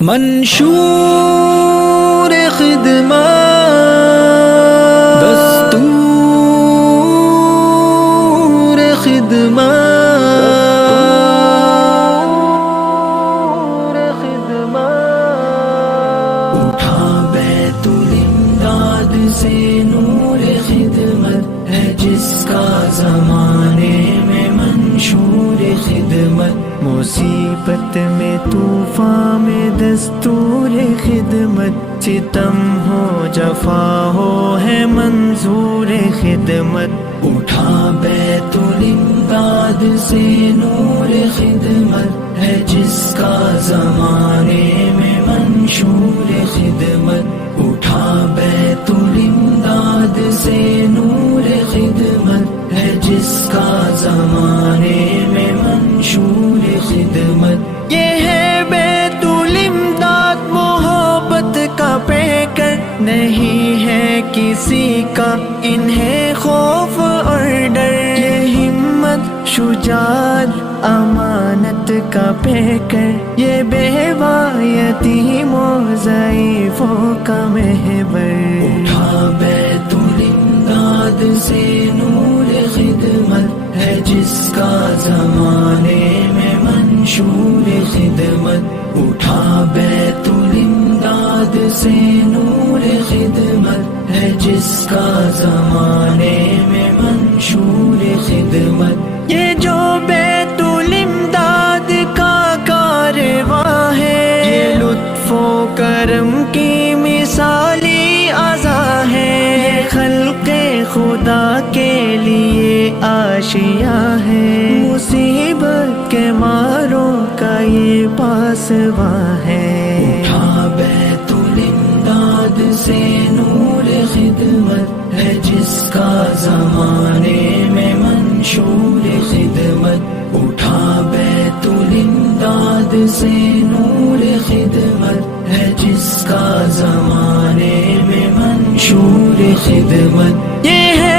منشور خدمت، دستور خدمت، اٹھا بیت الامداد سے نور خدمت ہے جس کا زمانے میں منشور خدمت، مصیبت میں طوفان میں دستور خدمت، ستم ہو جفا ہو ہے منظور خدمت، اٹھا بیت الامداد سے نور خدمت ہے جس کا زمانے میں منشور خدمت، اٹھا بیت الامداد سے نور خدمت ہے جس کا زمانے میں منشور خدمت، یہ ہے بیت الامداد محبت کا پیکر، نہیں ہے کسی کا انہیں خوف اور ڈر، یہ ہمت شجاعت امانت کا پیکر، یہ بیوہ یتیموں ضعیفوں کا محور، اٹھا بیت الامداد سے نور خدمت ہے جس کا زمانے میں منشور خدمت، اٹھا بیت الامداد سے نور خدمت ہے جس کا زمانے میں منشور خدمت، یہ جو بیت الامداد کا کارواں ہے، یہ لطف و کرم کی مثالی عزا ہے، یہ خلق خدا کے لیے آشیاں ہے، مصیبت کے ماروں کا یہ پاسباں ہے، اٹھا بیت الامداد سے نور خدمت ہے جس کا زمانے میں منشور خدمت، اٹھا بیت الامداد سے نور خدمت ہے جس کا زمانے میں منشور خدمت، یہ ہے